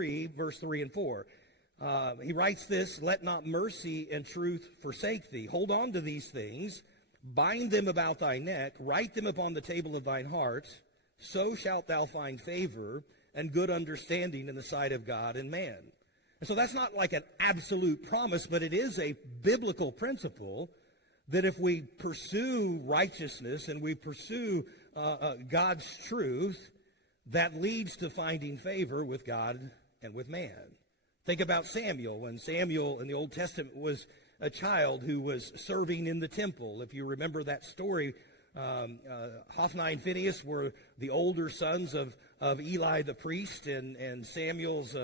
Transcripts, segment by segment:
3, verse 3 and 4. He writes this, "Let not mercy and truth forsake thee. Hold on to these things, bind them about thy neck, write them upon the table of thine heart, so shalt thou find favor and good understanding in the sight of God and man." And so that's not like an absolute promise, but it is a biblical principle that if we pursue righteousness and we pursue God's truth, that leads to finding favor with God and with man. Think about Samuel. When Samuel in the Old Testament was a child who was serving in the temple. If you remember that story, Hophni and Phinehas were the older sons of Eli the priest, and Samuel's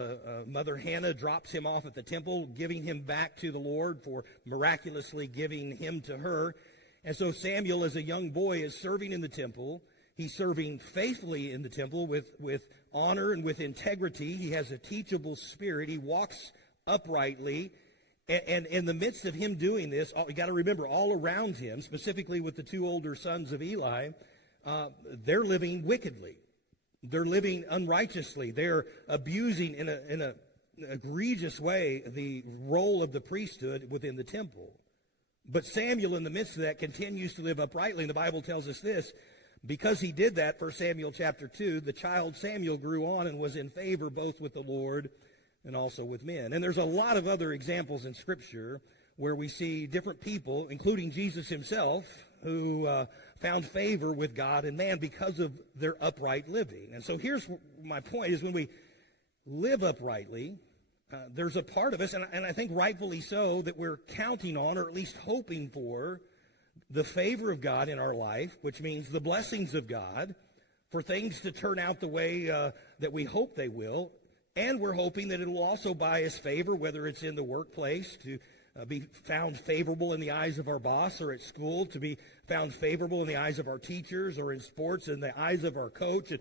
mother Hannah drops him off at the temple, giving him back to the Lord for miraculously giving him to her. And so Samuel, as a young boy, is serving in the temple. He's serving faithfully in the temple with honor and with integrity. He has a teachable spirit. He walks uprightly. And in the midst of him doing this, you got to remember, all around him, specifically with the two older sons of Eli, they're living wickedly. They're living unrighteously. They're abusing in an egregious way the role of the priesthood within the temple. But Samuel, in the midst of that, continues to live uprightly. And the Bible tells us this: because he did that, 1 Samuel chapter 2, the child Samuel grew on and was in favor both with the Lord and also with men. And there's a lot of other examples in Scripture where we see different people, including Jesus himself, who found favor with God and man because of their upright living. And so here's my point, is when we live uprightly, there's a part of us, and I think rightfully so, that we're counting on, or at least hoping for, the favor of God in our life, which means the blessings of God, for things to turn out the way that we hope they will. And we're hoping that it will also buy us favor, whether it's in the workplace, to be found favorable in the eyes of our boss, or at school, to be found favorable in the eyes of our teachers, or in sports in the eyes of our coach,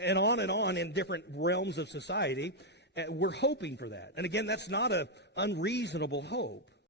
and on in different realms of society. We're hoping for that. And again, that's not an unreasonable hope.